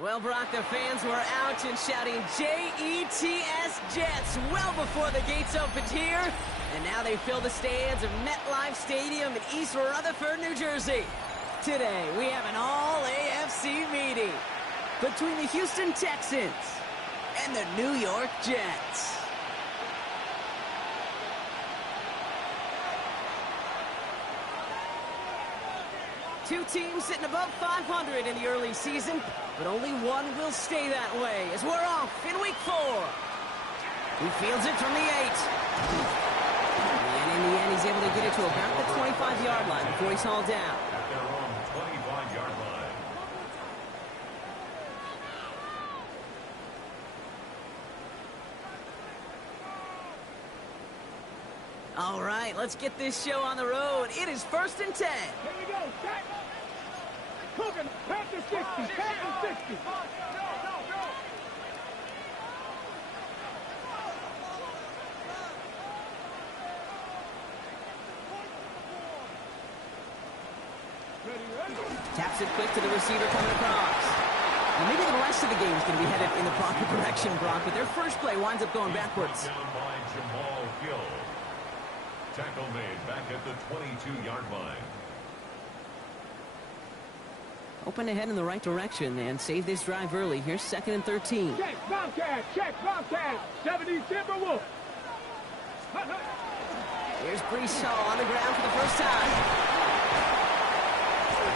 Well, Brock, the fans were out and shouting J-E-T-S Jets well before the gates opened here. And now they fill the stands of MetLife Stadium in East Rutherford, New Jersey. Today, we have an all-AFC meeting between the Houston Texans and the New York Jets. Two teams sitting above 500 in the early season, but only one will stay that way as we're off in Week 4. He fields it from the 8. And in the end, he's able to get it to about the 25-yard line before he's hauled down. At their own 25-yard line. All right, let's get this show on the road. It is 1st and 10. Here we go, set. Cooking, Panther 60, Panther 60. Taps it quick to the receiver coming across. Now maybe the rest of the game is going to be headed in the proper direction, Brock, but their first play winds up going backwards. Down by Jamal Gill. Tackle made back at the 22-yard line. Open ahead in the right direction and save this drive early. Here's 2nd and 13. Check, Bobcat, check, Bobcat. 70 Timberwolf. Here's Brees Hall on the ground for the first time.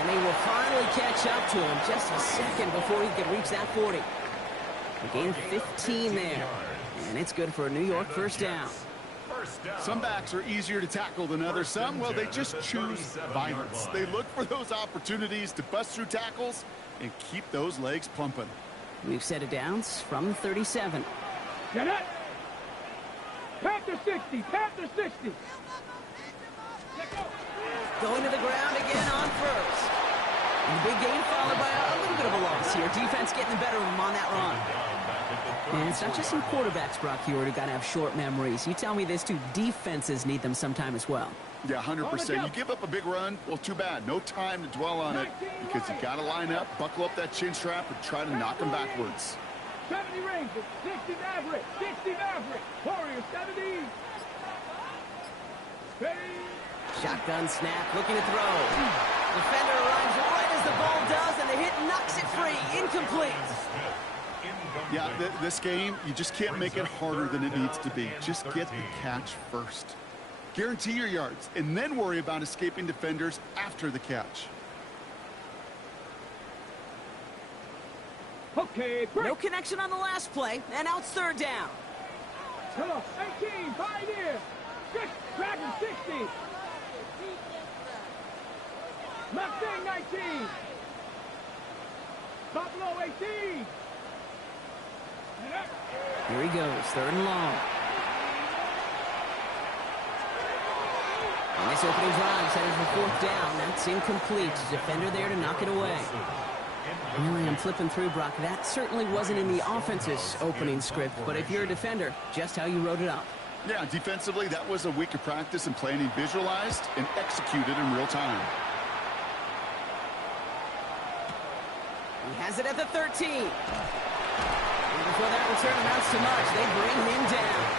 And they will finally catch up to him just a second before he can reach that 40. A gain of 15 there. And it's good for a New York first down. Some backs are easier to tackle than others. Some, well, they just choose violence. They look for those opportunities to bust through tackles and keep those legs pumping. We've set it downs from the 37. Get it. Panther 60, Panther 60. Going to the ground again on first. And the big gain followed by a little bit of a loss here. Defense getting the better of him on that run. And it's not just some quarterbacks, Brock, Hewitt, who got to have short memories. You tell me this too, defenses need them sometime as well. Yeah, 100%. You give up a big run, well, too bad. No time to dwell on it because you got to line up, buckle up that chin strap, and try to knock them backwards. 70 Rangers, 60 Maverick, 60 Maverick. Warriors, 70. Shotgun snap, looking to throw. Defender arrives right as the ball does, and the hit knocks it free. Incomplete. Yeah, this game, you just can't make it harder than it needs to be. Just get the catch first. Guarantee your yards, and then worry about escaping defenders after the catch. Okay, break. No connection on the last play, and now it's 3rd down. Come on, 18, Pioneer. Dragon 60. Mustang 19. Buffalo 18. Here he goes, 3rd and long. And this opening drive is headed for 4th down. That's incomplete. Defender there to knock it away. Really, I'm flipping through, Brock. That certainly wasn't in the offense's opening script, but if you're a defender, just how you wrote it up. Yeah, defensively, that was a week of practice and planning visualized and executed in real time. He has it at the 13. And before that return amounts to much, they bring him down.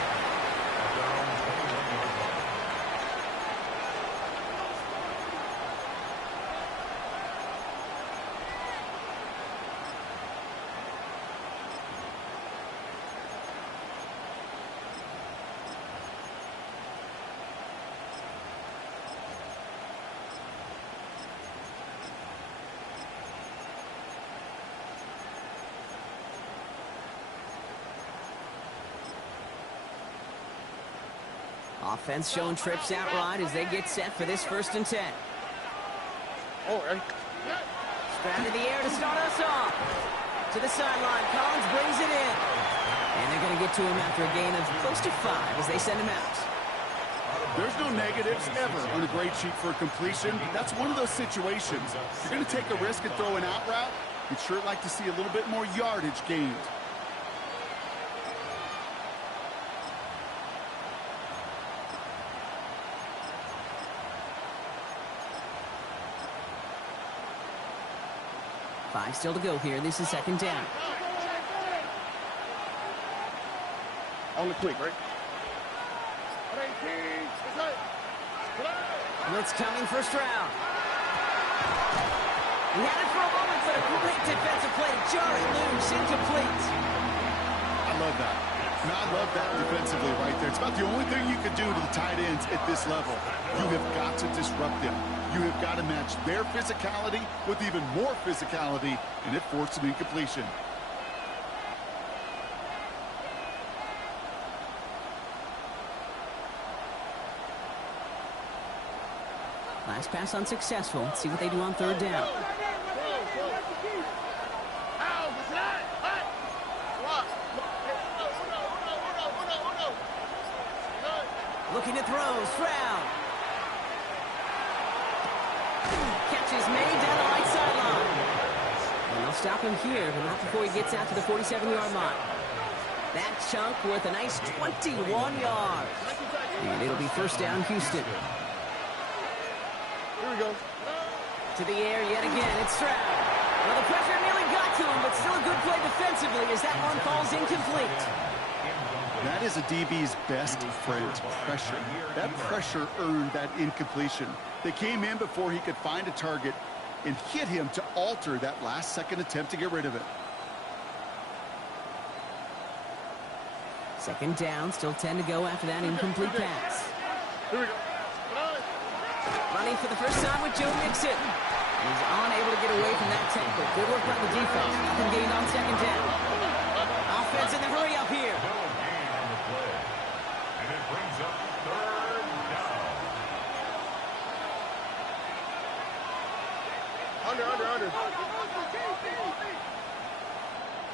Offense showing trips out wide as they get set for this 1st and 10. Strand in the air to start us off. To the sideline, Collins brings it in. And they're going to get to him after a gain of close to 5 as they send him out. There's no negatives ever on a grade sheet for a completion. That's one of those situations. If you're going to take a risk and throw an out route, you'd sure like to see a little bit more yardage gained. 5 still to go here. This is second down. Only quick, right? Blitz coming first round. He had it for a moment, but a great defensive play to jar it loose, incomplete. I love that. Now, I love that defensively right there. It's about the only thing you could do to the tight ends at this level. You have got to disrupt them. You have got to match their physicality with even more physicality, and it forced an incompletion. Last pass unsuccessful. Let's see what they do on third down. Looking to throw, Stroud. Catch is made down the right sideline. And they'll stop him here, but not before he gets out to the 47-yard line. That chunk worth a nice 21 yards. And it'll be first down, Houston. Here we go. To the air yet again, it's Stroud. Well, the pressure nearly got to him, but still a good play defensively as that one falls incomplete. That is a DB's best friend, pressure. That pressure earned that incompletion. They came in before he could find a target and hit him to alter that last-second attempt to get rid of it. Second down, still 10 to go after that incomplete pass. Here we go. Running for the first time with Joe Mixon. He's unable to get away from that tackle. Good work by the defense. Nothing gained on second down. Offense in the hurry up here. And it brings up third down. Under.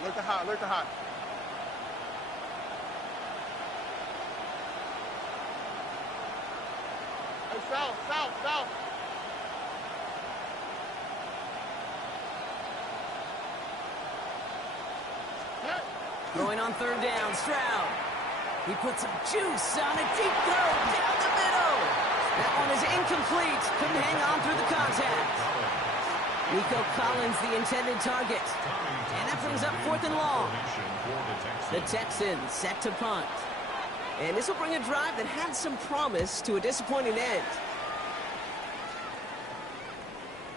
Look the hot. Hey, south. Throwing on third down, Stroud. He puts some juice on a deep throw down the middle. That one is incomplete. Couldn't hang on through the contact. Nico Collins, the intended target. And that brings up 4th and long. The Texans set to punt. And this will bring a drive that had some promise to a disappointing end.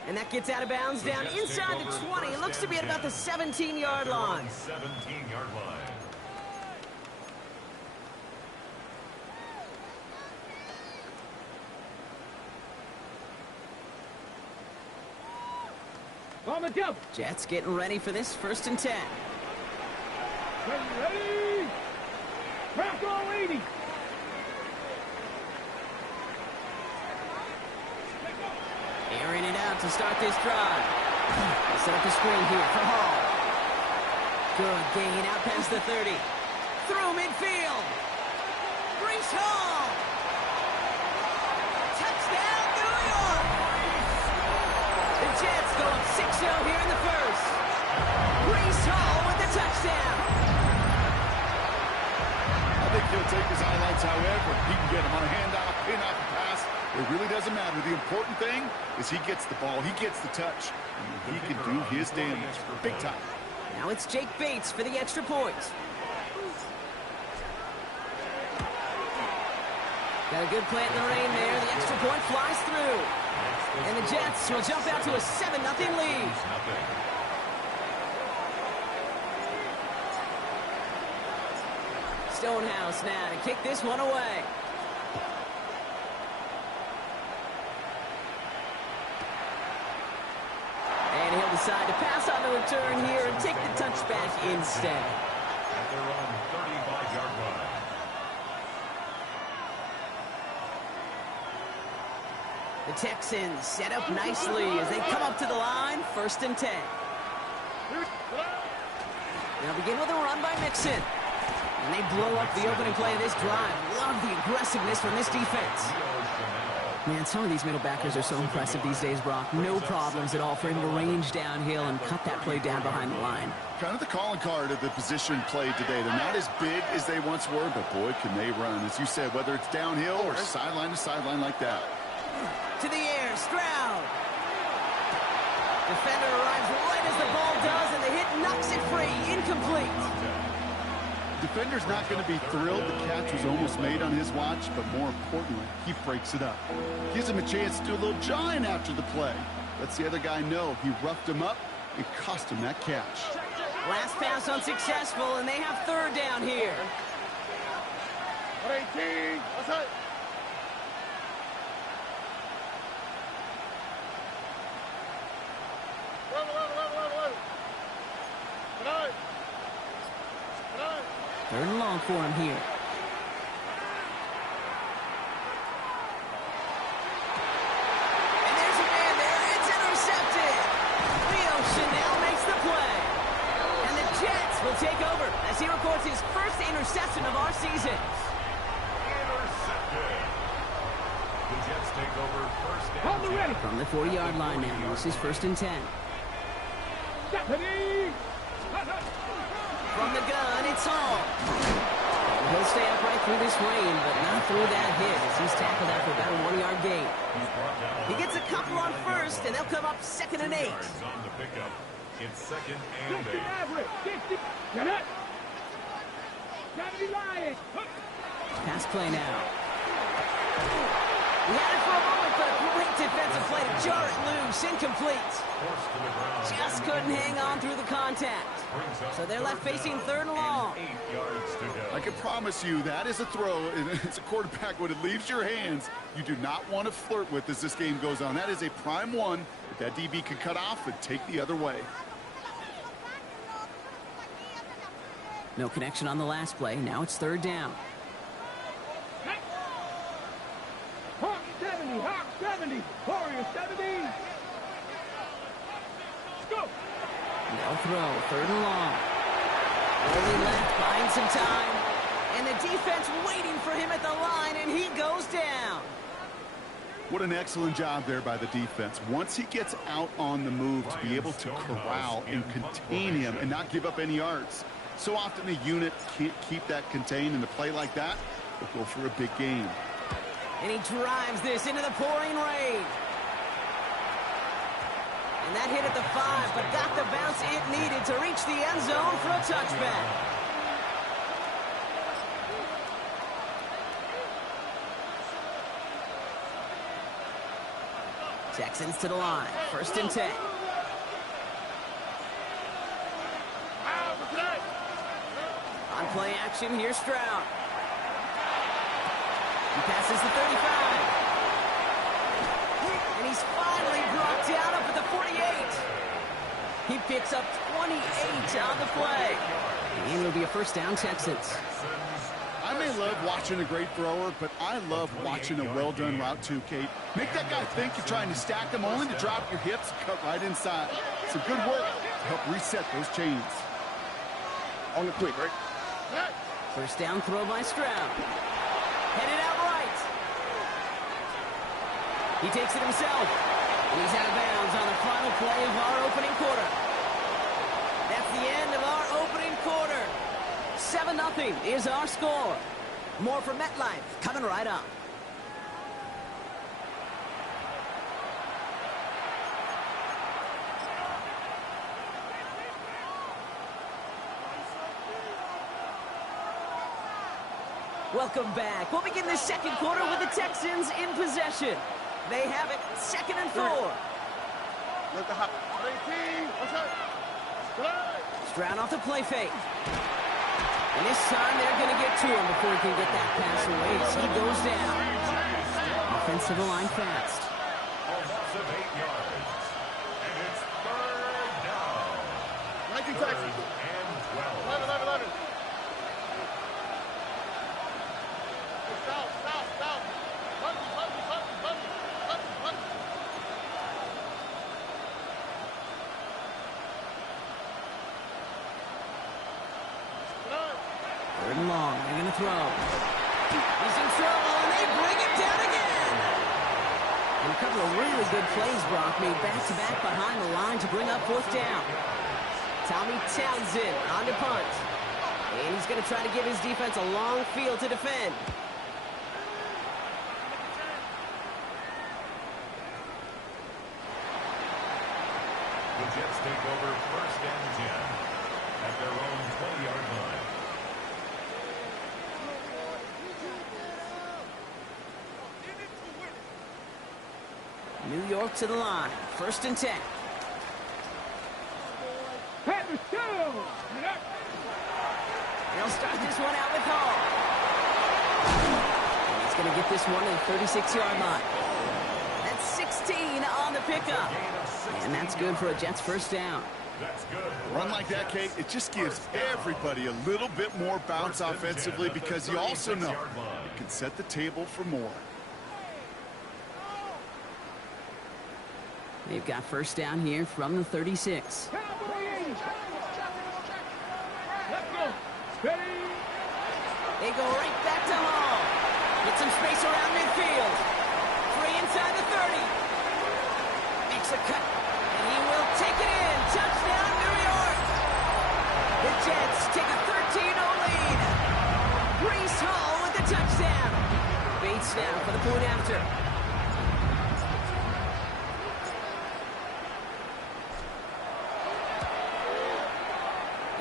And that gets out of bounds down inside the 20. It looks to be at about the 17-yard line. 17-yard line. On the jump. Jets getting ready for this 1st and 10. Ready? Crack all 80. Airing it out to start this drive. Set up the screen here for Hall. Good gain out past the 30. Through midfield. Brees Hall. Touchdown, New York. The Jets go up 6-0 here in the first. Brees Hall with the touchdown. I think he'll take his highlights however he can get them on a handoff, pin-off, pass. It really doesn't matter. The important thing is he gets the ball, he gets the touch, and he can do his damage big time. Now it's Jake Bates for the extra point. Got a good plant in the rain there. The extra point flies through. And the Jets will jump out to a 7-0 lead. Stonehouse now to kick this one away. And he'll decide to pass on the return here and take the touchback instead. At their own 35-yard line. The Texans set up nicely as they come up to the line, 1st and 10. They'll begin with a run by Mixon. And they blow up the opening play of this drive. Love the aggressiveness from this defense. Man, some of these middle backers are so impressive these days, Brock. No problems at all for him to range downhill and cut that play down behind the line. Kind of the calling card of the position played today. They're not as big as they once were, but boy, can they run. As you said, whether it's downhill or sideline to sideline like that. To the air, Stroud. Defender arrives right as the ball does, and the hit knocks it free. Incomplete. Defender's not going to be thrilled the catch was almost made on his watch, but more importantly, he breaks it up. Gives him a chance to do a little jawing after the play. Lets the other guy know he roughed him up and cost him that catch. Last pass unsuccessful, and they have third down here. 18, outside. Third and long for him here. And there's a man there. It's intercepted. Leo Chanel makes the play. And the Jets will take over as he records his first interception of our season. Intercepted. The Jets take over first down. Hold the ready. From the 40-yard line now, this is 1st and 10. Ready. From the gun, it's Hall. He'll stay upright through this rain, but not through that hit as he's tackled after about a 1-yard gain. He gets a couple on first, and they'll come up 2nd and 8. On the pickup. It's 2nd and 60 8. average. 60. Get it. Gotta be lying. Pass play now. He had it for a moment, but a great defensive play to jar it loose. Incomplete. Just couldn't hang on through the contact. So they're left facing 3rd and long. 8 yards to go. I can promise you that is a throw, and it's a quarterback when it leaves your hands, you do not want to flirt with as this game goes on. That is a prime one that DB could cut off and take the other way. No connection on the last play. Now it's 3rd down. Hawk 70. Hawk 70. Warrior 70. Let's go. No throw. 3rd and long. Rolling left, buying some time. And the defense waiting for him at the line, and he goes down. What an excellent job there by the defense. Once he gets out on the move, to be able to corral and contain him and not give up any yards. So often the unit can't keep that contained, and a play like that will go for a big gain. And he drives this into the pouring rain. And that hit at the 5, but got the bounce it needed to reach the end zone for a touchback. Texans to the line. 1st and 10. On play action, here's Stroud. He passes the 35. And he's finally brought down up at the 48. He picks up 28 on the play. And it'll be a 1st down, Texans. I may love watching a great thrower, but I love watching a well-done route too, Kate. Make that guy think you're trying to stack them, only to drop your hips and cut right inside. Some good work to help reset those chains. On the quick, right? 1st down throw by Stroud. Headed out right. He takes it himself. And he's out of bounds on the final play of our opening quarter. That's the end of our opening quarter. 7-0 is our score. More from MetLife coming right up. Welcome back. We'll begin the 2nd quarter with the Texans in possession. They have it 2nd and 4. Let the hop. 18. What's up? Stroud off the play fake. And this time they're going to get to him before he can get that pass away as he goes down. Offensive line fast. A loss of 8 yards. And it's 3rd down. 19 3rd Texans. and 12. 11. Stop. Third and long. They're going to throw. He's in trouble, and they bring him down again. And a couple of really good plays, Brock, made back-to-back behind the line to bring up 4th down. Tommy Townsend on to punt. And he's going to try to give his defense a long field to defend. take over 1st and 10 at their own 20-yard line. New York to the line. 1st and 10. Panthers down. They'll start this one out with Hall. And he's going to get this one to the 36-yard line. That's 16 on the pickup. And that's good for a Jets 1st down. That's good. Run like that, Kate, it just gives everybody a little bit more bounce offensively because you also know it can set the table for more. They've got 1st down here from the 36. Let's go. Steady. They go right back to Hall. Get some space around midfield. Free inside the 30. Makes a cut. And he will take it in. Touchdown, New York. The Jets take a 13-0 lead. Breece Hall with the touchdown. Bates now for the point after.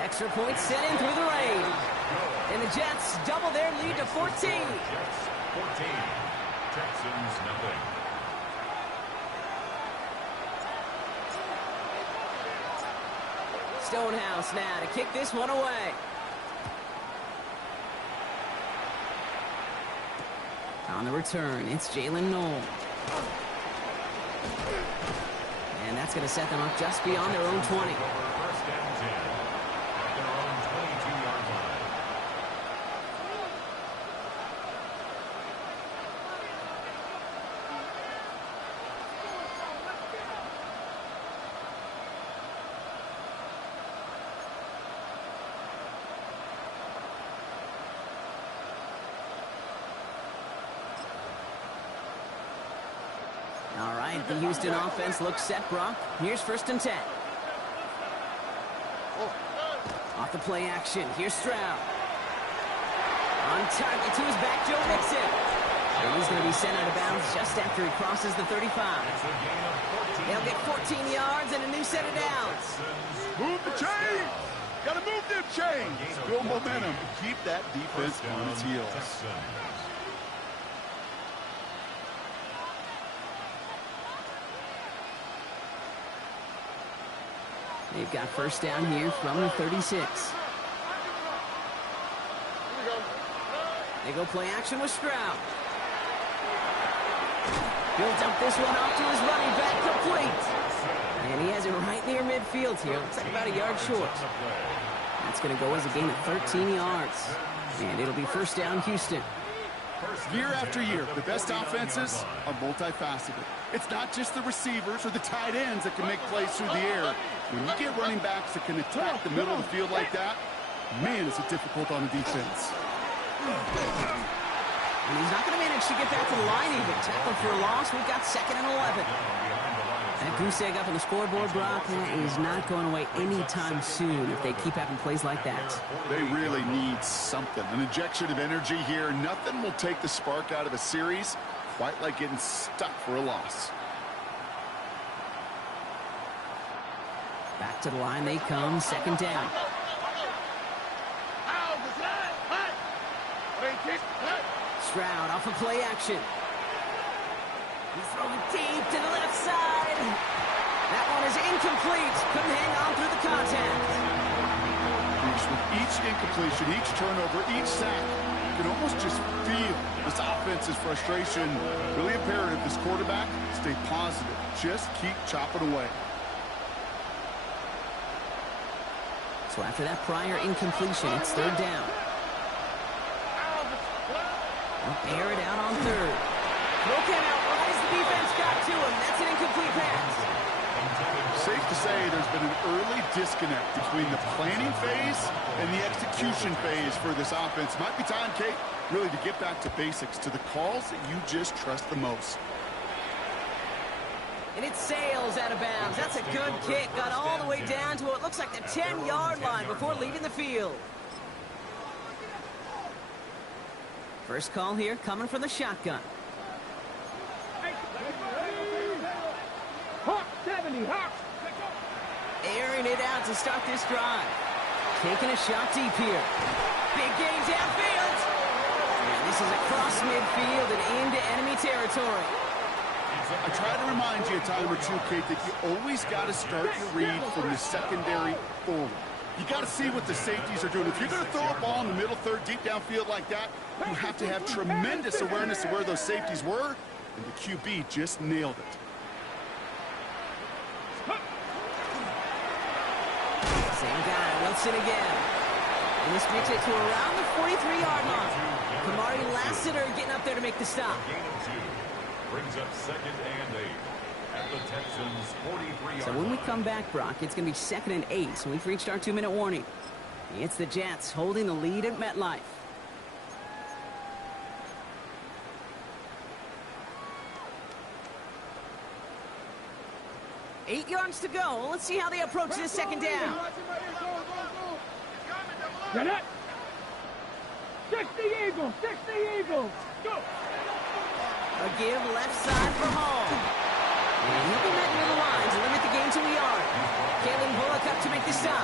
Extra point sent in through the rain. And the Jets double their lead to 14. Jets 14. Texans nothing. Stonehouse now to kick this one away. On the return, it's Jalen Noel. And that's going to set them up just beyond their own 20. 1st and 10 at their own 22-yard line. All right, the Houston offense looks set, Brock. Here's 1st and 10. Off the play action, here's Stroud. On target to his back, Joe Mixon. And he's going to be sent out of bounds just after he crosses the 35. They'll get 14 yards and a new set of downs. Move the chains! Gotta move them chains! Build momentum. Keep that defense on its heels. They've got 1st down here from the 36. They go play action with Stroud. He'll dump this one off to his running back, complete. And he has it right near midfield here. Looks like about a yard short. That's going to go as a gain of 13 yards. And it'll be 1st down, Houston. Year after year, the best offenses are multifaceted. It's not just the receivers or the tight ends that can make plays through the air. When you get running backs that can attack the middle of the field like that, man, is it difficult on the defense. And he's not going to manage to get back to the line even. Tackle for a loss. We've got 2nd and 11. That goose egg up on the scoreboard, Brock, is not going away anytime soon if they keep having plays like that. They really need something. An injection of energy here. Nothing will take the spark out of a series quite like getting stuck for a loss. Back to the line they come. 2nd down. Stroud off of play action. He's throwing deep to the left side. That one is incomplete. Couldn't hang on through the contact. With each incompletion, each turnover, each sack, you can almost just feel this offense's frustration. Really imperative this quarterback stay positive. Just keep chopping away. So after that prior incompletion, it's 3rd down. They'll air it out on 3rd. Broken out as the defense got to him. That's an incomplete pass. Safe to say there's been an early disconnect between the planning phase and the execution phase for this offense. Might be time, Kate, really to get back to basics, to the calls that you just trust the most. And it sails out of bounds. That's a good kick. Got all the way down to what looks like the 10-yard line before leaving the field. First call here coming from the shotgun. Hawk 70, Hawk. airing it out to start this drive. Taking a shot deep here. Big gain downfield. And this is across midfield and into enemy territory. I try to remind you a time or two, Kate, that you always got to start your read from the secondary forward. You got to see what the safeties are doing. If you're going to throw a ball in the middle third, deep downfield like that, you have to have tremendous awareness of where those safeties were, and the QB just nailed it. Same guy, Wilson again. And this makes it to around the 43-yard line. Kamari Lassiter getting up there to make the stop. Gain of 2 brings up 2nd and 8 at the Texans' 43-yard So when we come back, Brock, it's going to be 2nd and 8. So we've reached our 2-minute warning. It's the Jets holding the lead at MetLife. 8 yards to go. Let's see how they approach this 2nd down. Get it. 60 Eagles, 60 Eagles. Go. A give left side for Hall. And he'll be met near the line to limit the gain to a yard. Kalen Bullock up to make the stop.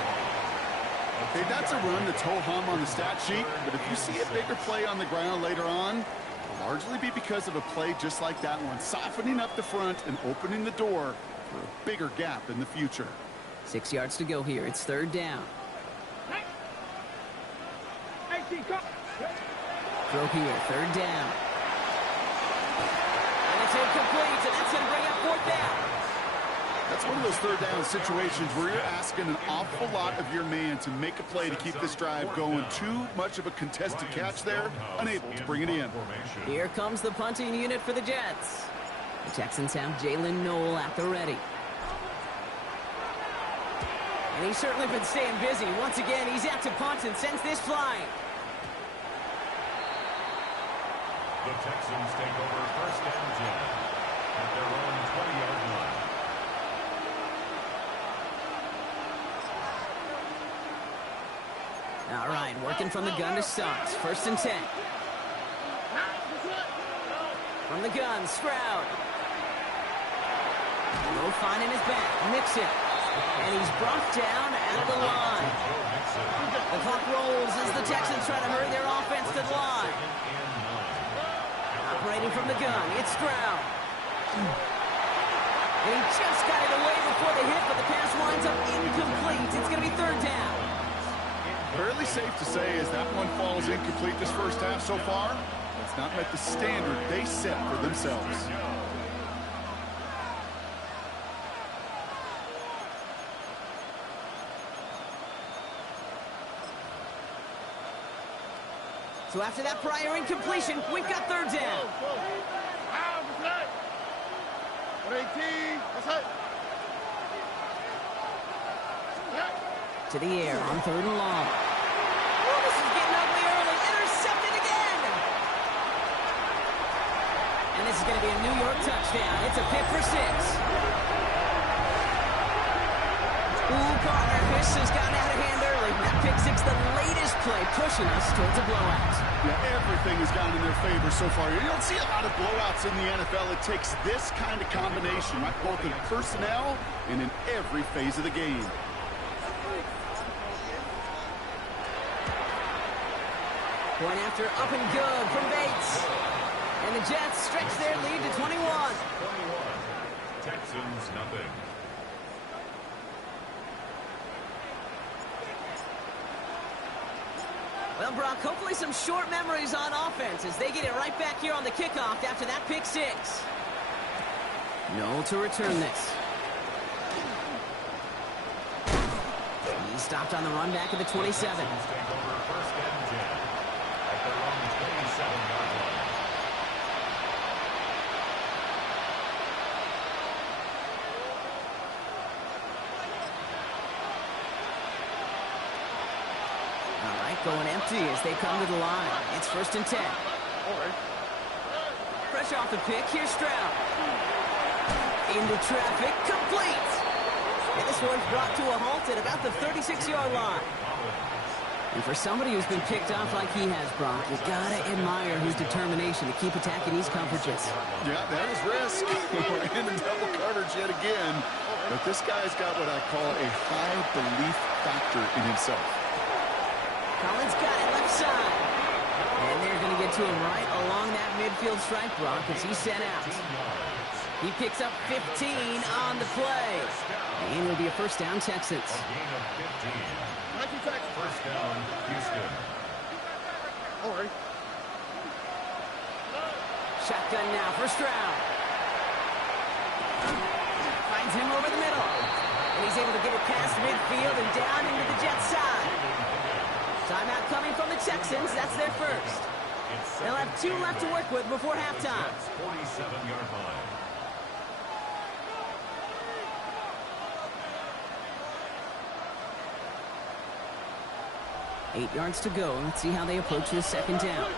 Okay, that's a run that's ho-hum on the stat sheet, but if you see a bigger play on the ground later on, it'll largely be because of a play just like that one, softening up the front and opening the door for a bigger gap in the future. 6 yards to go here. It's 3rd down. Throw here, 3rd down. And it's incomplete, and that's going to bring up 4th down. That's one of those 3rd down situations where you're asking an awful lot of your man to make a play to keep this drive going. Too much of a contested catch there, unable to bring it in. Here comes the punting unit for the Jets. The Texans have Jalen Noel at the ready. And he's certainly been staying busy. Once again, he's out to punt and sends this flying. The Texans take over 1st and 10 at their own 20-yard line. All right, working from the gun to start. 1st and 10. From the gun, Stroud. Low finding his back. Mixon. And he's brought down at the line. The clock rolls as the Texans try to hurry their offense to the line. Operating from the gun, it's Stroud. And he just got it away before the hit, but the pass winds up incomplete. It's going to be 3rd down. Fairly safe to say as that one falls incomplete this first half so far, it's not met the standard they set for themselves. So after that prior incompletion, we've got 3rd down. To the air on 3rd and long. Oh, this is getting ugly early. Intercepted again. And this is going to be a New York touchdown. It's a pick for 6. Ooh, partner, this has gotten out of hand early. That pick 6, the latest play, pushing us towards a blowout. Yeah, everything has gone in their favor so far. You don't see a lot of blowouts in the NFL. It takes this kind of combination, right? Both in personnel and in every phase of the game. Point after up and good from Bates. And the Jets stretch their lead to 21. 21. Texans nothing. Well, Brock, hopefully some short memories on offense as they get it right back here on the kickoff after that pick 6. No to return this. He stopped on the run back at the 27. Take over 1st and 10 at their own 27-yard line. All right, going empty as they come to the line. It's 1st and 10. Fresh off the pick, here's Stroud. Into traffic, complete. And this one's brought to a halt at about the 36-yard line. And for somebody who's been picked off like he has, Brock, you gotta admire his determination to keep attacking these coverages. Yeah, that is risk. We're in double coverage yet again. But this guy's got what I call a high belief factor in himself. Collins got it left side. And they're going to get to him right along that midfield stripe, Brock, as he's sent out. He picks up 15 on the play. And it'll be a first down, Texans. First down, Houston. All right. Shotgun now for Stroud. Finds him over the middle. And he's able to get it past midfield and down into the Jets side. Timeout coming from the Texans. That's their first. They'll have 2 left to work with before halftime. 47-yard line. 8 yards to go. Let's see how they approach this second down.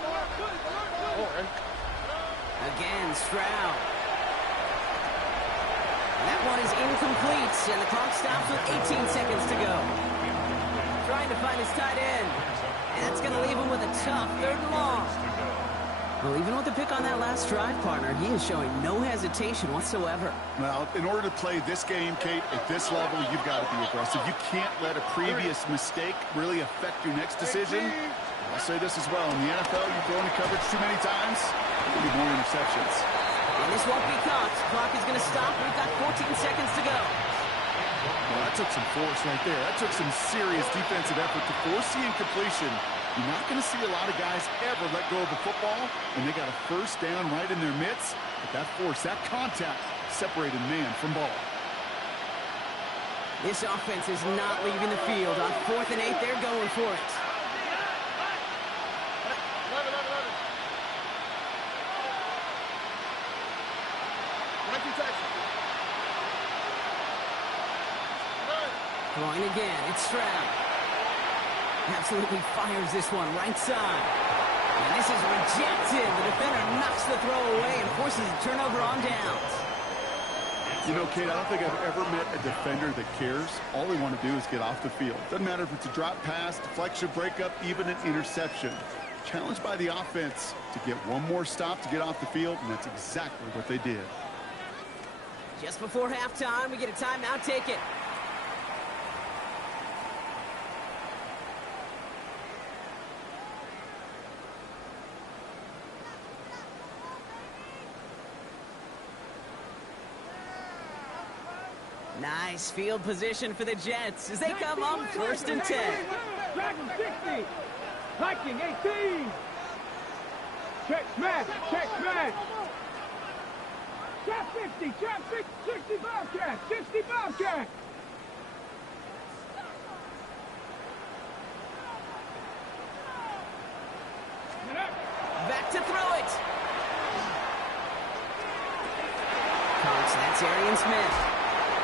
Again, Stroud. And that one is incomplete, and the clock stops with 18 seconds to go. Trying to find his tight end. And that's going to leave him with a tough 3rd and long. Well, even with the pick on that last drive, partner, he is showing no hesitation whatsoever. Well, in order to play this game, Kate, at this level, you've got to be aggressive. You can't let a previous mistake really affect your next decision. I'll say this as well. In the NFL, you throw into coverage too many times, there'll be more interceptions. And this won't be caught. Clock is going to stop. We've got 14 seconds to go. Well, that took some force right there. That took some serious defensive effort to force the incompletion. You're not going to see a lot of guys ever let go of the football, and they got a first down right in their midst. But that force, that contact, separated man from ball. This offense is not leaving the field. On 4th and 8, they're going for it. Throwing again, it's Stroud. Absolutely fires this one right side. And this is rejected. The defender knocks the throw away and forces a turnover on downs. You know, Kate, I don't think I've ever met a defender that cares. All they want to do is get off the field. Doesn't matter if it's a drop pass, deflection, breakup, even an interception. Challenged by the offense to get one more stop to get off the field, and that's exactly what they did. Just before halftime, we get a timeout. Take it. Nice field position for the Jets as they come up 1st and 10. Dragon 60. Viking 18. Check smash. Check smash. Trap 50. Trap 60 Bobcat. 60 Bobcat. Back to throw it. Cox, that's Arian Smith.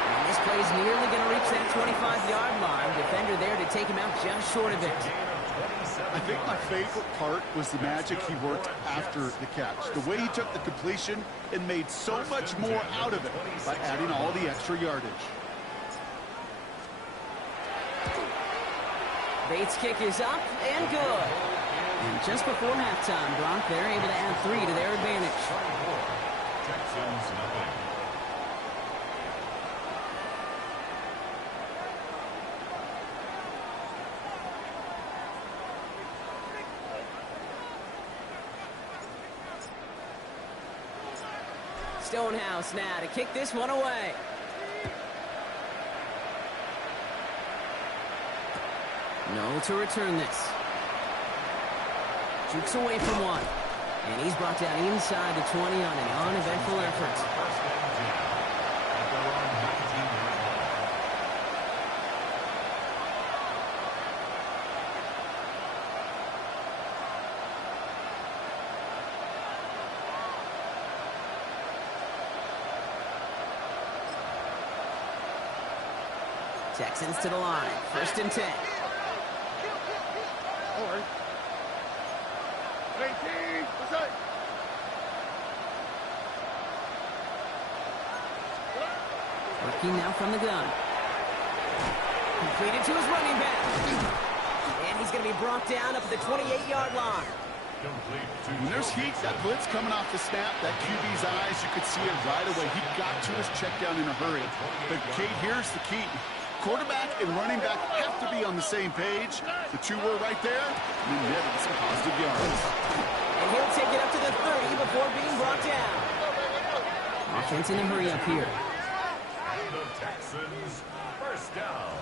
And this play is nearly going to reach that 25-yard line. Defender there to take him out just short of it. I think my favorite part was the magic he worked after the catch. The way he took the completion and made so much more out of it by adding all the extra yardage. Bates' kick is up and good. And just before halftime, Brock, they're able to add 3 to their advantage. Texans nothing. Stonehouse now to kick this one away. No to return this. Jukes away from one. And he's brought down inside the 20 on an uneventful effort. First and 10 at their own 19-yard line. Texans to the line. 1st and 10. Working now from the gun. Completed to his running back. And he's going to be brought down up at the 28-yard line. When there's heat, that blitz coming off the snap, that QB's eyes, you could see it right away. He got to his check down in a hurry. But, Kate, here's the key. Quarterback and running back have to be on the same page. The two were right there, and then netted some positive yards. And he'll take it up to the 30 before being brought down. Offense in a hurry up here. The Texans, first down.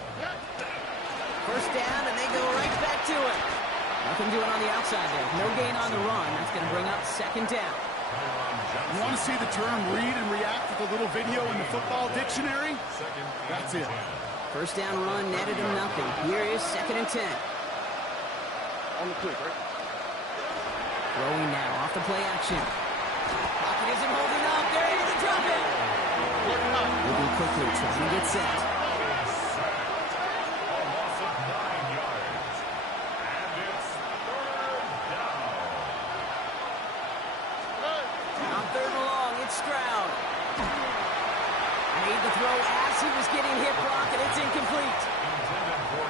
First down, and they go right back to it. Nothing doing on the outside there. No gain on the run. That's going to bring up second down. You want to see the term read and react with a little video in the football dictionary? That's it. First down run netted him nothing. Here is 2nd and 10. On the quick, right? Throwing now off the play action. Pocket isn't holding up. They're able to drop it. Moving quickly, trying to get set.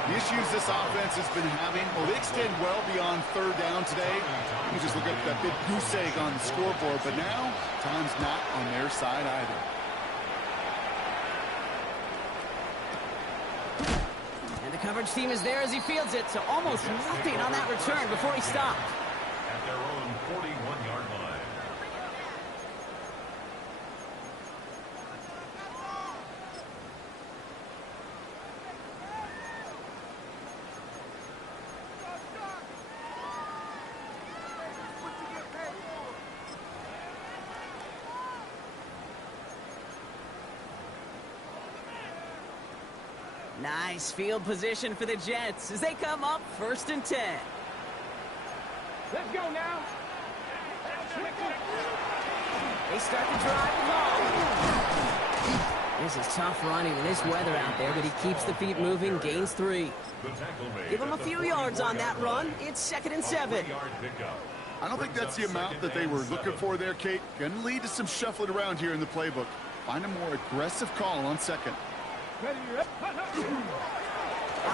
The issues this offense has been having, well, they extend well beyond third down today. You just look at that big goose egg on the scoreboard, but now time's not on their side either. And the coverage team is there as he fields it, so almost nothing on that return before he stopped. At their own 41-yard line. Nice field position for the Jets as they come up 1st and 10. Let's go now. They start to drive long. This is tough running in this weather out there, but he keeps the feet moving, gains 3. Give him a few yards on that run. It's 2nd and 7. I don't think that's the amount that they were looking for there, Kate. Going to lead to some shuffling around here in the playbook. Find a more aggressive call on 2nd. On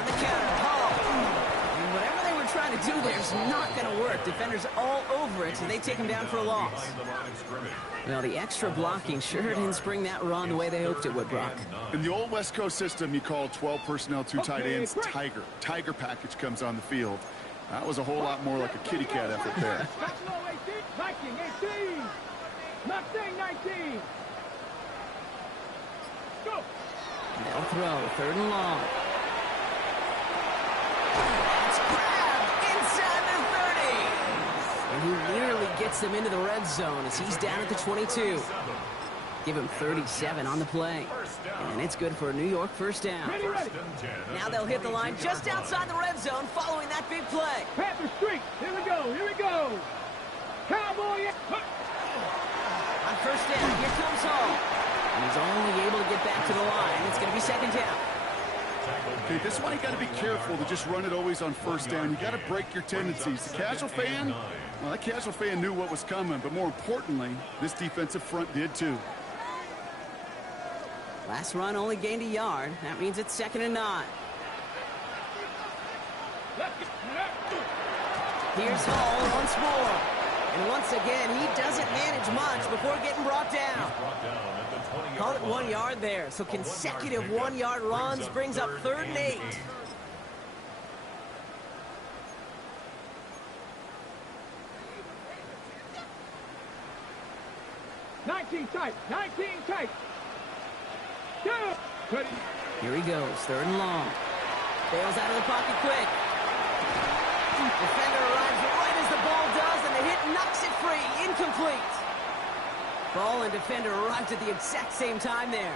the counter, Hall. And whatever they were trying to do there is not going to work. Defenders all over it, so they take him down for a loss. Well, the extra blocking sure didn't spring that run the way they hoped it would, Brock. In the old West Coast system, you call 12 personnel, 2 tight ends, Tiger. Tiger package comes on the field. That was a whole lot more like a kitty cat effort there. 19, 18. 19. Go. They'll throw, 3rd and long. That's grabbed inside the 30. And he nearly gets them into the red zone as he's down at the 22. Give him 37 on the play. And it's good for a New York first down. Ready. Now they'll hit the line just outside the red zone following that big play. Panther streak. Here we go. Cowboy. On first down, here comes Hall. And he's only able to get back to the line. It's going to be 2nd down. Okay, this one you got to be careful to just run it always on first down. You got to break your tendencies. The casual fan, well, that casual fan knew what was coming, but more importantly, this defensive front did too. Last run only gained a yard. That means it's 2nd and 9. Here's Hall once more. And once again, he doesn't manage much before getting brought down. Call it 1 yard there. So consecutive 1-yard runs brings up 3rd and 8. Nineteen tight. Go. Here he goes, 3rd and long. Bails out of the pocket quick. Defender arrives right as the ball does, and the hit knocks it free. Incomplete. Ball and defender arrived at the exact same time there.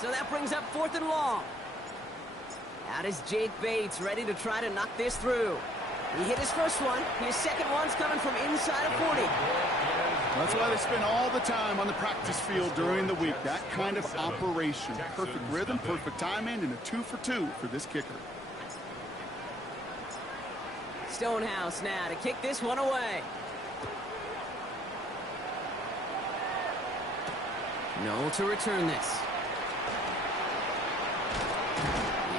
So that brings up 4th and long. Out is Jake Bates, ready to try to knock this through. He hit his first one. His second one's coming from inside of 40. That's why they spend all the time on the practice field during the week. That kind of operation. Perfect rhythm, perfect timing, and a 2 for 2 for this kicker. Stonehouse now to kick this one away. Noel to return this.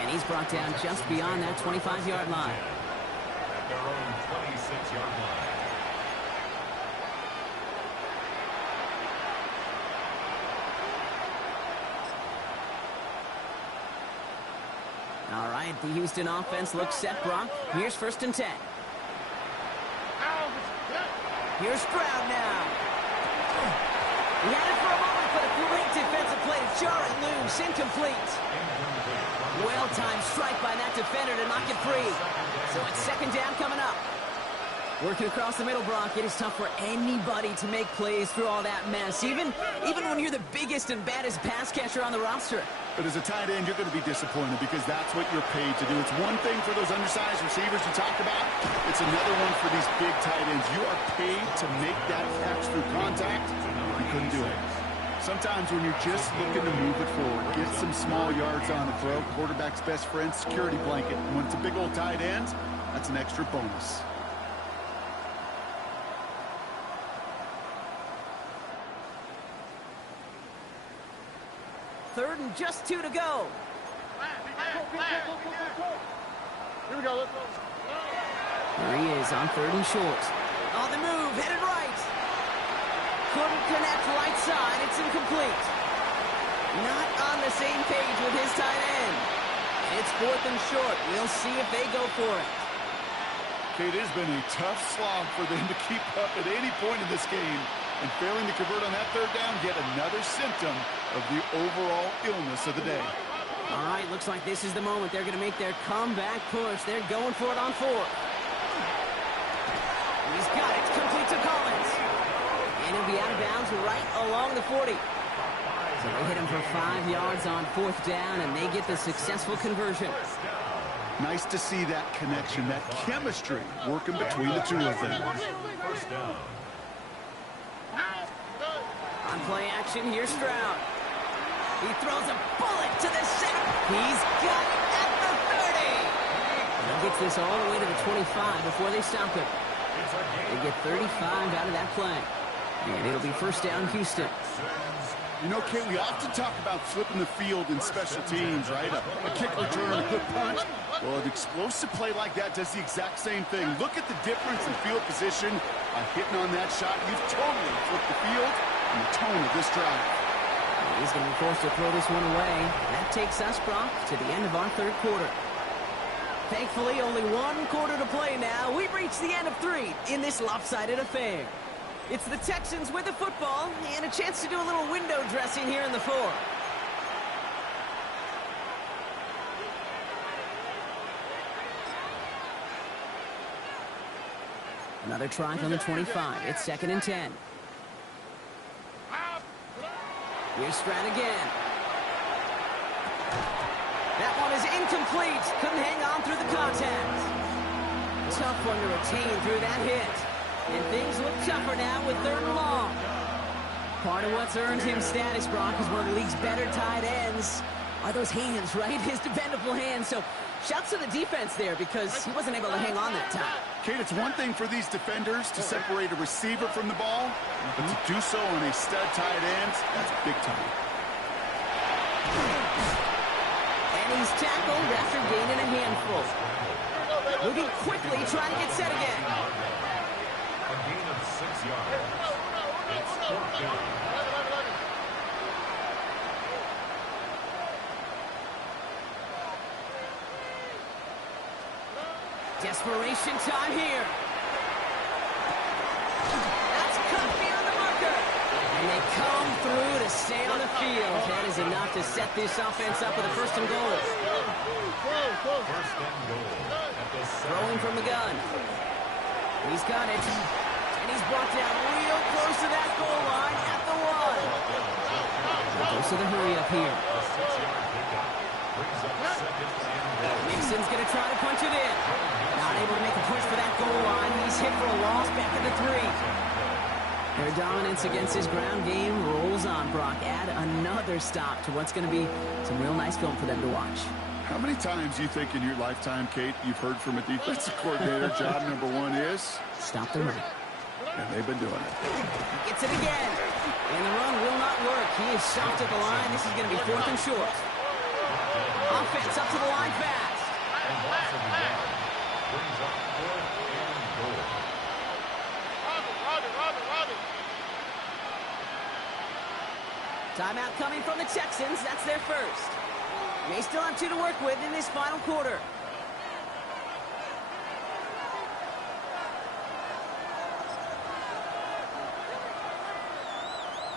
And he's brought down just beyond that 25-yard line. at their own 26-yard line. All right, the Houston offense looks set, Brock. Here's 1st and 10. Here's Stroud now. He had it for a moment, but a great defensive play. Jarring loose, incomplete. Well-timed strike by that defender to knock it free. So it's 2nd down coming up. Working across the middle, Brock. It is tough for anybody to make plays through all that mess, even when you're the biggest and baddest pass catcher on the roster. But as a tight end, you're going to be disappointed because that's what you're paid to do. It's one thing for those undersized receivers you talk about. It's another one for these big tight ends. You are paid to make that catch through contact. You couldn't do it. Sometimes when you're just looking to move it forward, get some small yards on the throw, quarterback's best friend, security blanket. And when it's a big old tight end, that's an extra bonus. 3rd and just 2 to go. Here we go. Let's go. There he is on 3rd and short. On the move, headed right. Couldn't connect right side. It's incomplete. Not on the same page with his tight end. It's 4th and short. We'll see if they go for it. Okay, it has been a tough slog for them to keep up at any point in this game. And failing to convert on that 3rd down, yet another symptom of the overall illness of the day. All right, looks like this is the moment. They're going to make their comeback push. They're going for it on 4th. He's got it. Complete to Collins. And he'll be out of bounds right along the 40. So they hit him for 5 yards on 4th down, and they get the successful conversion. Nice to see that connection, that chemistry working between the two of them. 1st down. On play action, here's Stroud. He throws a bullet to the center. He's got it at the 30. And he gets this all the way to the 25 before they stop him. They get 35 out of that play. And it'll be 1st down, Houston. You know, Kate, we often talk about flipping the field in special teams, right? A kick return, a good punch. Well, an explosive play like that does the exact same thing. Look at the difference in field position by hitting on that shot. You've totally flipped the field and the tone of this drive. He's going to be forced to throw this one away. That takes us, Brock, to the end of our 3rd quarter. Thankfully, only 1 quarter to play now. We've reached the end of 3 in this lopsided affair. It's the Texans with the football and a chance to do a little window dressing here in the 4th. Another try from the 25. It's 2nd and 10. Here's Stroud again. That one is incomplete. Couldn't hang on through the contact. Tough one to retain through that hit. And things look tougher now with 3rd and long. Part of what's earned him status, Brock, is one of the league's better tight ends. Are those hands, right? His dependable hands. So shouts to the defense there because he wasn't able to hang on that time. Kate, it's one thing for these defenders to separate a receiver from the ball, but to do so on a stud tight end, that's big time. And he's tackled after gaining a handful. Moving quickly, trying to get set again. A gain of 6 yards. It's 4th down. Desperation time here. That's cut beyond the marker. And they come through to stay on the field. That is enough to set this offense up with a 1st and goal. 1st and goal. At the Throwing from the gun. He's got it. And he's brought down real close to that goal line at the 1. Goes to the hurry up here. A 6-yard pickup. Brings up 2nd and goal. Mixon's going to try to punch it in. Not able to make a push for that goal line. He's hit for a loss back at the 3. Their dominance against his ground game rolls on, Brock. Add another stop to what's going to be some real nice film for them to watch. How many times do you think in your lifetime, Kate, you've heard from a defensive coordinator, job number 1 is? Stop the run. And they've been doing it. He gets it again. And the run will not work. He is stopped at the line. This is going to be 4th and short. Offense up to the line fast. brings up 4th and goal. Timeout coming from the Texans. That's their first. They still have 2 to work with in this final quarter.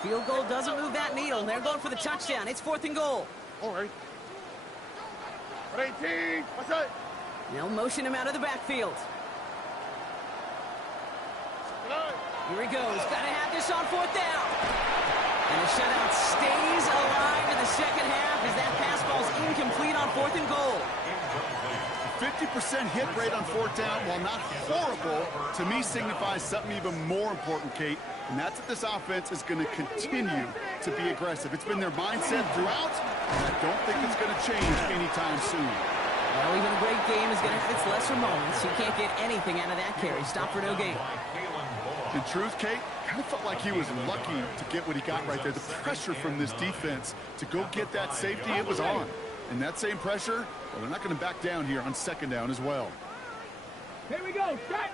Field goal doesn't move that needle. They're going for the touchdown. It's 4th and goal. All right. 18. What's that? They'll motion him out of the backfield. Here he goes. Got to have this on 4th down. And the shutout stays alive in the second half as that pass ball's incomplete on 4th and goal. 50% hit rate on 4th down, while not horrible, to me signifies something even more important, Kate, and that's that this offense is going to continue to be aggressive. It's been their mindset throughout, and I don't think it's going to change anytime soon. Well, even a great game is going to have its lesser moments. You can't get anything out of that carry. Stop for no gain. In truth, Kate, kind of felt like he was lucky to get what he got right there. The pressure from this defense to go get that safety, it was on. And that same pressure, well, they're not going to back down here on 2nd down as well. Here we go. Set.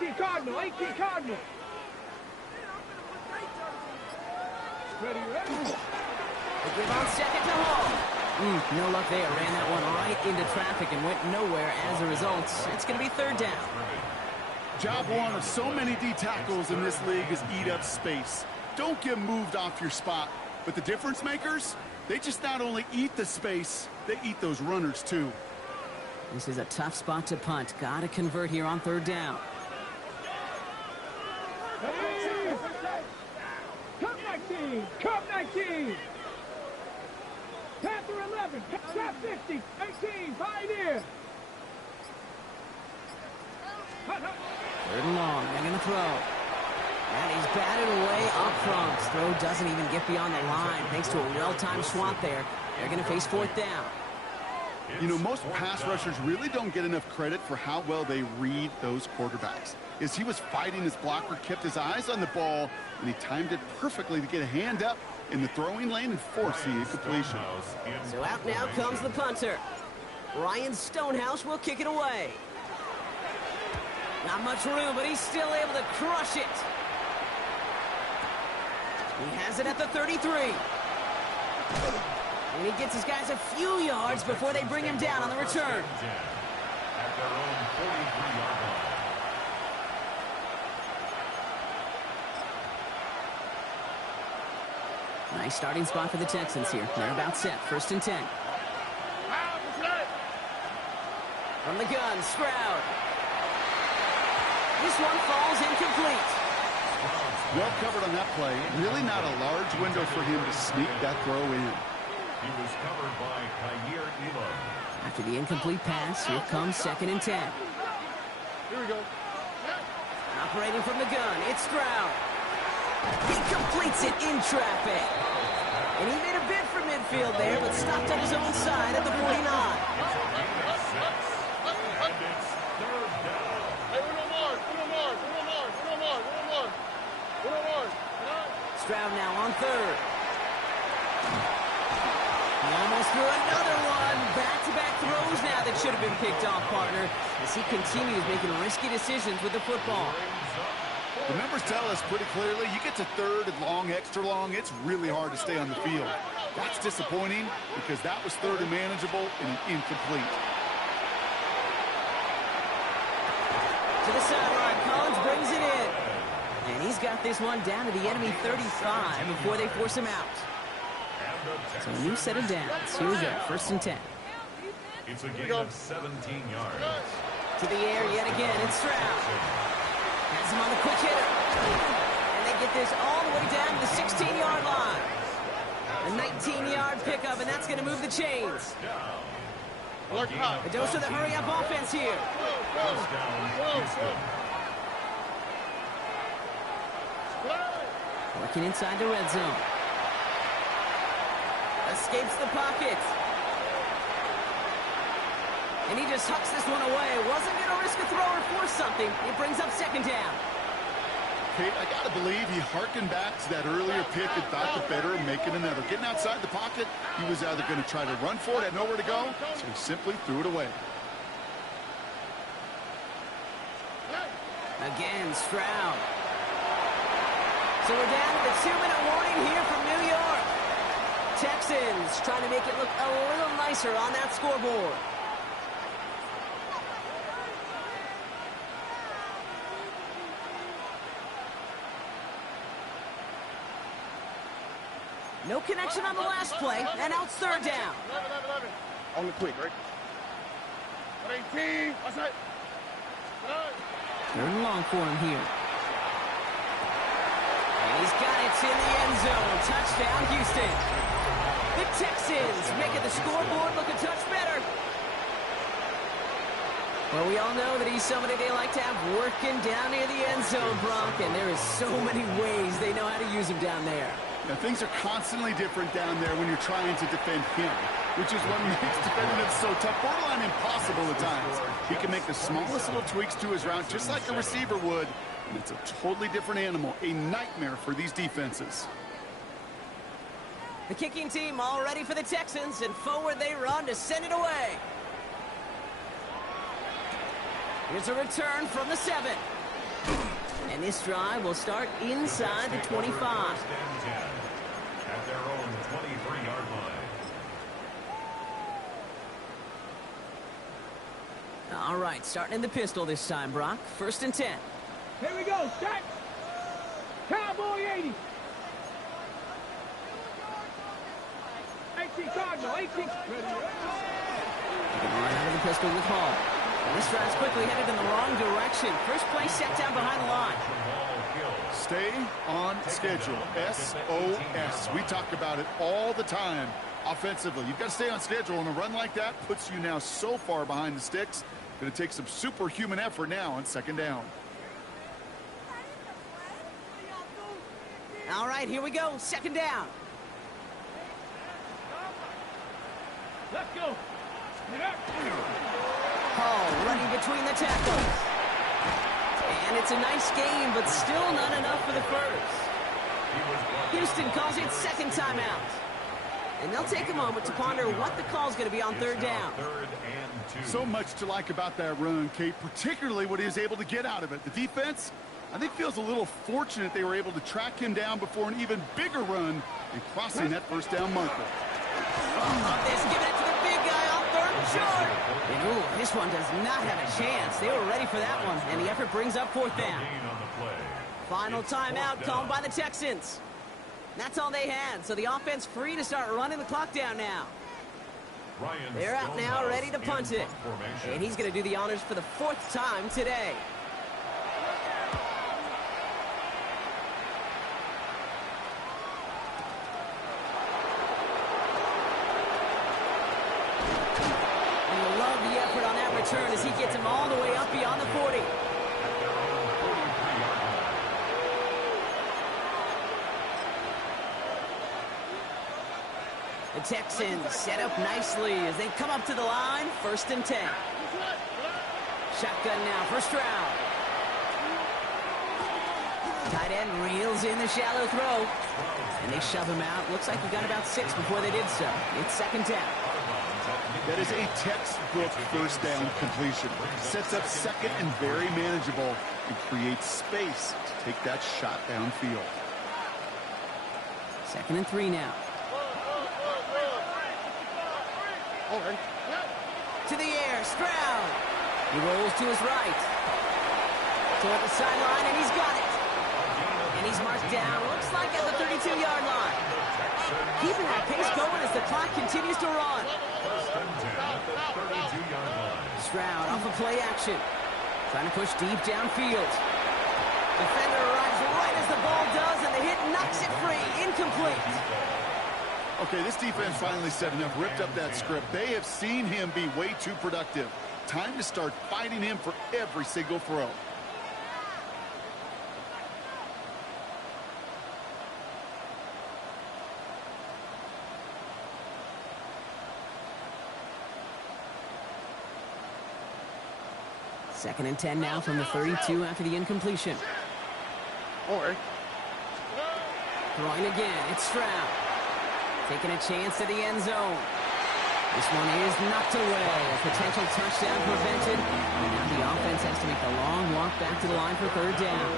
18 Cardinal. 18 Cardinal. Ready, ready. They give on 2nd to Hall. No luck there. Ran that one right into traffic and went nowhere as a result. It's going to be 3rd down. Job one of so many D tackles in this league is eat up space. Don't get moved off your spot. But the difference makers, they just not only eat the space, they eat those runners too. This is a tough spot to punt. Got to convert here on 3rd down. Hey. Come 19. Come 19. Panther 11. Trap 50. 18. Pioneer. 3rd and long. They're going to throw. And he's batted away up front. Throw doesn't even get beyond the line. Thanks to a well-timed swat there. They're going to face 4th down. You know, most pass rushers really don't get enough credit for how well they read those quarterbacks. As he was fighting, his blocker kept his eyes on the ball, and he timed it perfectly to get a hand up in the throwing lane and force the incompletion. So out now comes the punter. Ryan Stonehouse will kick it away. Not much room, but he's still able to crush it. He has it at the 33. And he gets his guys a few yards before they bring him down on the return. At their own 43-yard line. Nice starting spot for the Texans here. They're about set. 1st and 10. From the gun, Stroud. This one falls incomplete. Well covered on that play. Really not a large window for him to sneak that throw in. He was covered by Kyer Elam. After the incomplete pass, here comes 2nd and 10. Here we go. Operating from the gun, it's Stroud. He completes it in traffic. And he made a bid for midfield there, but stopped on his own side at the 49. Stroud now on 3rd. He almost threw another one. Back-to-back throws now that should have been picked off, partner, as he continues making risky decisions with the football. The numbers tell us pretty clearly, you get to 3rd and long, extra long, it's really hard to stay on the field. That's disappointing because that was 3rd and manageable and incomplete. To the sideline, Collins brings it in. And he's got this one down to the enemy 35 before they force him out. So a new set of downs. Here we go, 1st and 10. It's a gain of 17 yards. To the air yet again, it's Stroud. Has him on the quick hitter. And they get this all the way down to the 16-yard line. A 19-yard pickup, and that's going to move the chains. A dose of the hurry-up offense here. Working inside the red zone. Escapes the pocket. And he just hucks this one away. Wasn't going to risk a throw or force something. It brings up 2nd down. Kate, I got to believe he harkened back to that earlier pick and thought the better of making another. Getting outside the pocket, he was either going to try to run for it, had nowhere to go, so he simply threw it away. Again, Stroud. So we're down to the 2-minute warning here from New York. Texans trying to make it look a little nicer on that scoreboard. No connection on the last play, and now it's third down. On the quick, right? 18. What's that? Third and long for him here. And he's got it in the end zone. Touchdown, Houston. The Texans making the scoreboard look a touch better. Well, we all know that he's somebody they like to have working down near the end zone, Bronk, and there is so many ways they know how to use him down there. Now, things are constantly different down there when you're trying to defend him, which is what makes defending him so tough, borderline impossible at times. He can make the smallest little tweaks to his route, just like a receiver would, and it's a totally different animal, a nightmare for these defenses. The kicking team all ready for the Texans, and forward they run to send it away. Here's a return from the 7. And this drive will start inside the 25. At their own 23-yard line. All right, starting in the pistol this time, Brock. 1st and 10. Here we go, set. Cowboy 80. 18 Cardinal, 18. Line out of the pistol with Hall. And this drive's quickly headed in the wrong direction. First play set down behind the line. Stay on schedule. SOS. We talk about it all the time offensively. You've got to stay on schedule, and a run like that puts you now so far behind the sticks. Going to take some superhuman effort now on 2nd down. All right, here we go. 2nd down. Let's go. Get up. Hall running between the tackles. And it's a nice game, but still not enough for the first. Houston calls it 2nd timeout. And they'll take a moment to ponder what the call's going to be on 3rd down. So much to like about that run, Kate, particularly what he was able to get out of it. The defense, I think, feels a little fortunate they were able to track him down before an even bigger run and crossing that 1st down marker. Love this, giving it to the big guy on 3rd and short. And ooh, this one does not have a chance. They were ready for that one, and the effort brings up 4th down. Final timeout called by the Texans. That's all they had, so the offense free to start running the clock down now. They're out now, ready to punt it. And he's going to do the honors for the 4th time today. And you'll love the effort on that return as he gets him all the way up beyond the 40. The Texans set up nicely as they come up to the line. 1st and 10. Shotgun now for Stroud. Tight end reels in the shallow throw. And they shove him out. Looks like he got about 6 before they did so. It's 2nd down. That is a textbook 1st down completion. Sets up 2nd and very manageable and creates space to take that shot downfield. 2nd and 3 now. To the air, Stroud. He rolls to his right. Toward the sideline, and he's got it. And he's marked down, looks like at the 32-yard line. Keeping that pace going as the clock continues to run. Stroud off of play action. Trying to push deep downfield. Defender arrives right as the ball does, and the hit knocks it free. Incomplete. Okay, this defense finally set enough, ripped up that script. They have seen him be way too productive. Time to start fighting him for every single throw. Second and 10 now from the 32 after the incompletion. Throwing again, it's Stroud. Taking a chance to the end zone. This one is knocked away. A potential touchdown prevented. And now the offense has to make the long walk back to the line for third down.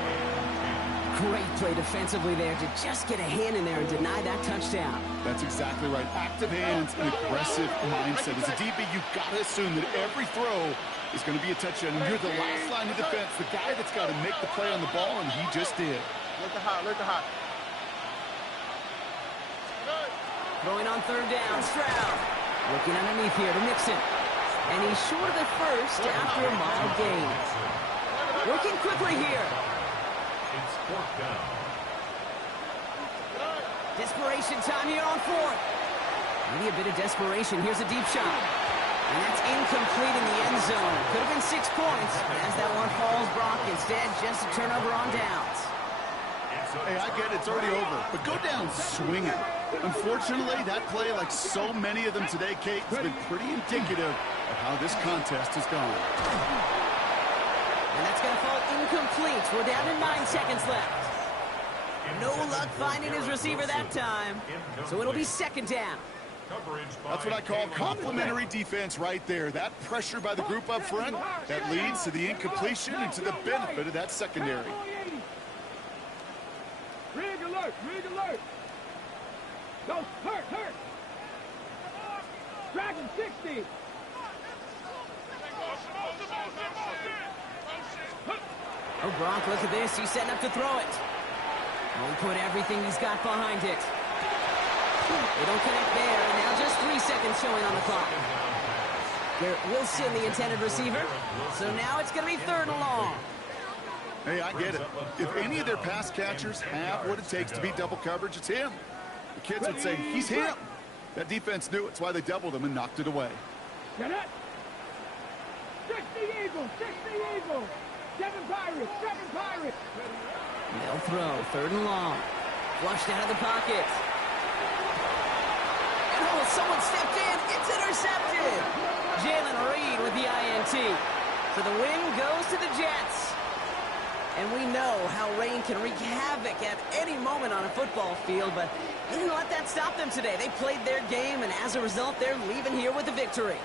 Great play defensively there to just get a hand in there and deny that touchdown. That's exactly right. Active hands and aggressive mindset. As a DB, you've got to assume that every throw is going to be a touchdown. And you're the last line of defense, the guy that's got to make the play on the ball, and he just did. Look at hot, look at hot. Throwing on third down, Stroud. Looking underneath here to Mixon. And he's short of the first after a mild gain. Working quickly here. It's fourth down. Desperation time here on fourth. Maybe a bit of desperation. Here's a deep shot. And that's incomplete in the end zone. Could have been 6 points. As that one falls, Brock, instead just a turnover on downs. Hey, I get it. It's already over. But go down swinging. Unfortunately, that play, like so many of them today, Kate, has been pretty indicative of how this contest has gone. And that's going to fall incomplete. We're down to 9 seconds left. No luck finding his receiver that time. So it'll be second down. That's what I call complimentary defense right there. That pressure by the group up front, that leads to the incompletion and to the benefit of that secondary. Rig alert, rig alert. Go, hurt. Dragon 60. Oh, Gronk, look at this. He's setting up to throw it. Won't put everything he's got behind it. They don't connect there, and now just 3 seconds showing on the clock. Garrett Wilson, the intended receiver. So now it's going to be third and long. Hey, I get it. If any of their pass catchers have what it takes to beat double coverage, it's him. The kids would say, he's him. That defense knew it. It's why they doubled him and knocked it away. Get it. 60 Eagles, 60 Eagles. 7 Pirates, 7 Pirates. They'll throw, third and long. Flushed out of the pocket. And oh, someone stepped in. It's intercepted. Jalen Reed with the INT. So the win goes to the Jets. And we know how rain can wreak havoc at any moment on a football field, but they didn't let that stop them today. They played their game, and as a result, they're leaving here with a victory.